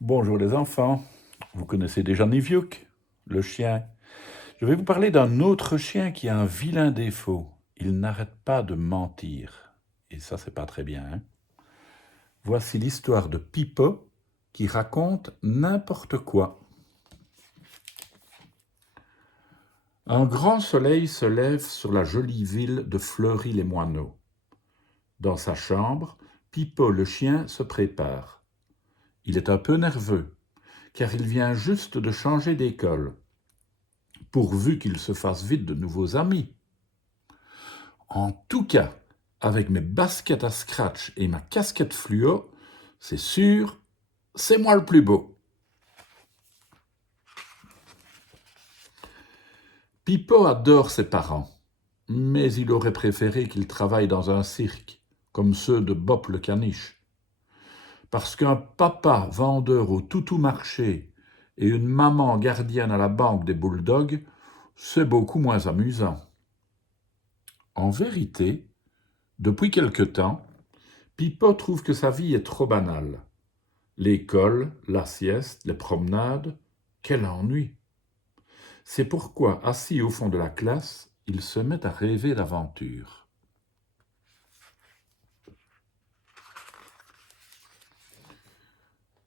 Bonjour les enfants, vous connaissez déjà Niviuk, le chien. Je vais vous parler d'un autre chien qui a un vilain défaut. Il n'arrête pas de mentir. Et ça, c'est pas très bien, hein. Voici l'histoire de Pipo qui raconte n'importe quoi. Un grand soleil se lève sur la jolie ville de Fleury-les-Moineaux. Dans sa chambre, Pipo le chien se prépare. Il est un peu nerveux, car il vient juste de changer d'école. Pourvu qu'il se fasse vite de nouveaux amis. En tout cas, avec mes baskets à scratch et ma casquette fluo, c'est sûr, c'est moi le plus beau. Pipo adore ses parents, mais il aurait préféré qu'ils travaillent dans un cirque, comme ceux de Bop le caniche. Parce qu'un papa vendeur au toutou marché et une maman gardienne à la banque des bulldogs, c'est beaucoup moins amusant. En vérité, depuis quelque temps, Pipo trouve que sa vie est trop banale. L'école, la sieste, les promenades, quel ennui! C'est pourquoi, assis au fond de la classe, il se met à rêver d'aventure.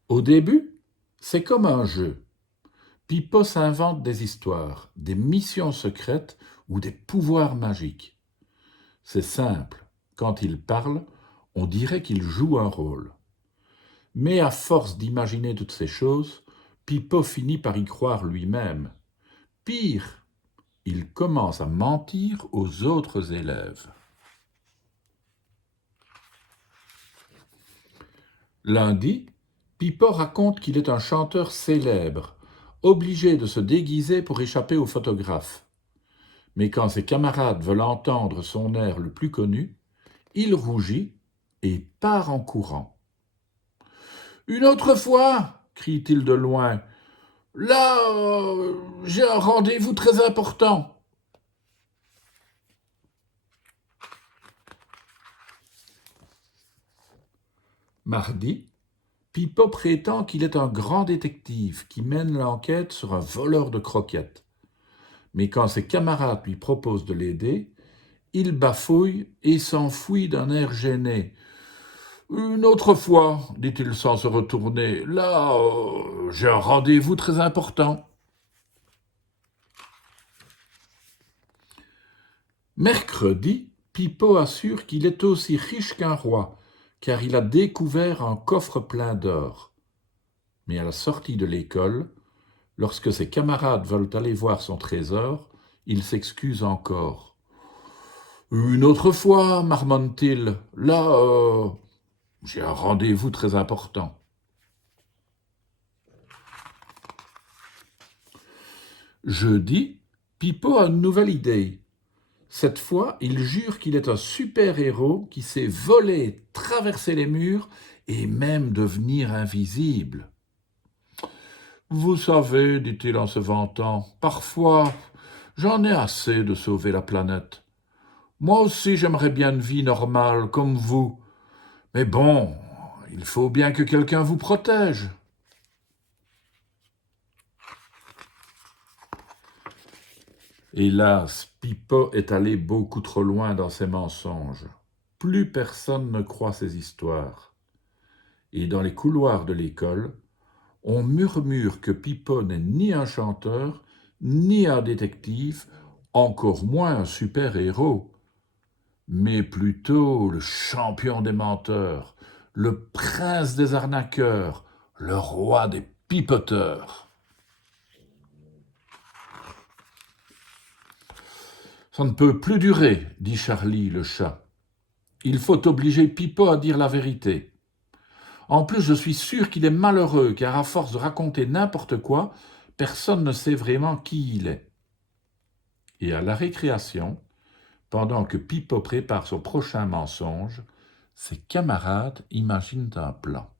Au début, c'est comme un jeu. Pipo s'invente des histoires, des missions secrètes ou des pouvoirs magiques. C'est simple, quand il parle, on dirait qu'il joue un rôle. Mais à force d'imaginer toutes ces choses, Pipo finit par y croire lui-même. Pire, il commence à mentir aux autres élèves. Lundi, Pipo raconte qu'il est un chanteur célèbre, obligé de se déguiser pour échapper aux photographes. Mais quand ses camarades veulent entendre son air le plus connu, il rougit et part en courant. « Une autre fois !» crie-t-il de loin. « Là, j'ai un rendez-vous très important. » Mardi, Pipo prétend qu'il est un grand détective qui mène l'enquête sur un voleur de croquettes. Mais quand ses camarades lui proposent de l'aider, il bafouille et s'enfuit d'un air gêné. « Une autre fois, dit-il sans se retourner, là, j'ai un rendez-vous très important. » Mercredi, Pipo assure qu'il est aussi riche qu'un roi, car il a découvert un coffre plein d'or. Mais à la sortie de l'école, lorsque ses camarades veulent aller voir son trésor, il s'excuse encore. « Une autre fois, marmonne-t-il, là, j'ai un rendez-vous très important. » Jeudi, Pipo a une nouvelle idée. Cette fois, il jure qu'il est un super-héros qui sait voler, traverser les murs et même devenir invisible. « Vous savez, dit-il en se vantant, parfois, j'en ai assez de sauver la planète. Moi aussi, j'aimerais bien une vie normale, comme vous. Mais bon, il faut bien que quelqu'un vous protège. » Hélas, Pipo est allé beaucoup trop loin dans ses mensonges. Plus personne ne croit ses histoires. Et dans les couloirs de l'école, on murmure que Pipo n'est ni un chanteur, ni un détective, encore moins un super-héros, mais plutôt le champion des menteurs, le prince des arnaqueurs, le roi des pipoteurs. « Ça ne peut plus durer, dit Charlie le chat. Il faut obliger Pipo à dire la vérité. En plus, je suis sûr qu'il est malheureux, car à force de raconter n'importe quoi, personne ne sait vraiment qui il est. » Et à la récréation, pendant que Pipo prépare son prochain mensonge, ses camarades imaginent un plan.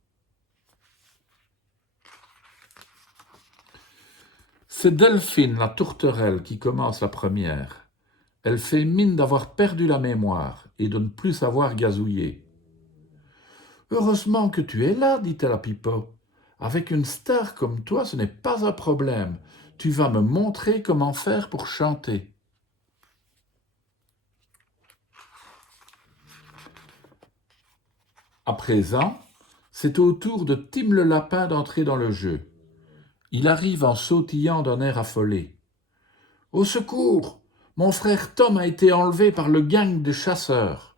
C'est Delphine, la tourterelle, qui commence la première. Elle fait mine d'avoir perdu la mémoire et de ne plus savoir gazouiller. « Heureusement que tu es là, dit-elle à Pipo. Avec une star comme toi, ce n'est pas un problème. Tu vas me montrer comment faire pour chanter. À présent, c'est au tour de Tim le lapin d'entrer dans le jeu. Il arrive en sautillant d'un air affolé. « Au secours! Mon frère Tom a été enlevé par le gang de chasseurs. »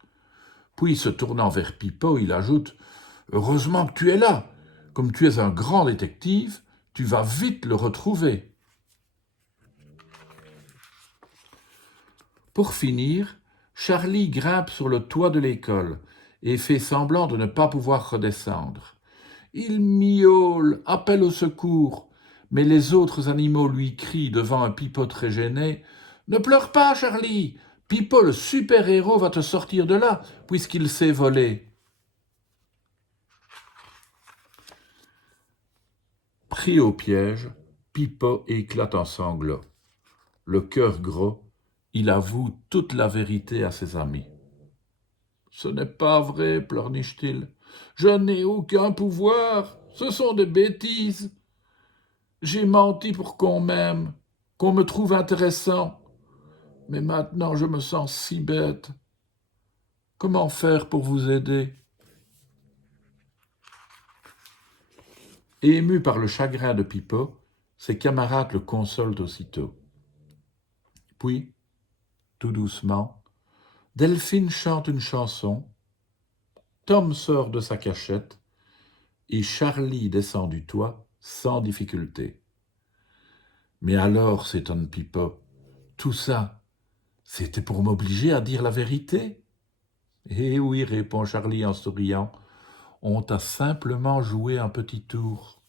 Puis, se tournant vers Pipo, il ajoute « Heureusement que tu es là. Comme tu es un grand détective, tu vas vite le retrouver. » Pour finir, Charlie grimpe sur le toit de l'école et fait semblant de ne pas pouvoir redescendre. Il miaule, appelle au secours, mais les autres animaux lui crient devant un Pipo très gêné « Ne pleure pas, Charlie! Pipo, le super-héros, va te sortir de là, puisqu'il sait voler. » Pris au piège, Pipo éclate en sanglots. Le cœur gros, il avoue toute la vérité à ses amis. « Ce n'est pas vrai, pleurniche-t-il. Je n'ai aucun pouvoir. Ce sont des bêtises. J'ai menti pour qu'on m'aime, qu'on me trouve intéressant. Mais maintenant je me sens si bête. Comment faire pour vous aider ?» Ému par le chagrin de Pipo, ses camarades le consolent aussitôt. Puis, tout doucement, Delphine chante une chanson, Tom sort de sa cachette et Charlie descend du toit sans difficulté. Mais alors, s'étonne Pipo, tout ça, c'était pour m'obliger à dire la vérité ? Eh oui, répond Charlie en souriant, on t'a simplement joué un petit tour.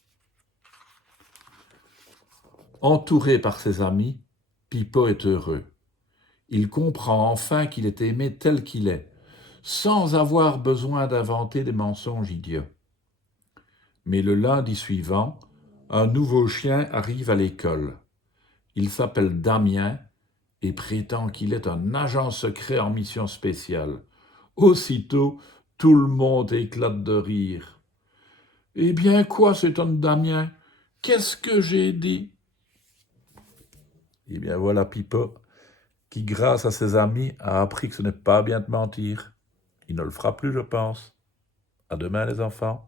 Entouré par ses amis, Pipo est heureux. Il comprend enfin qu'il est aimé tel qu'il est, sans avoir besoin d'inventer des mensonges idiots. Mais le lundi suivant, un nouveau chien arrive à l'école. Il s'appelle Damien et prétend qu'il est un agent secret en mission spéciale. Aussitôt, tout le monde éclate de rire. « Eh bien quoi, s'étonne Damien, qu'est-ce que j'ai dit ?» Eh bien voilà Pipo, qui grâce à ses amis a appris que ce n'est pas bien de mentir. Il ne le fera plus, je pense. À demain les enfants.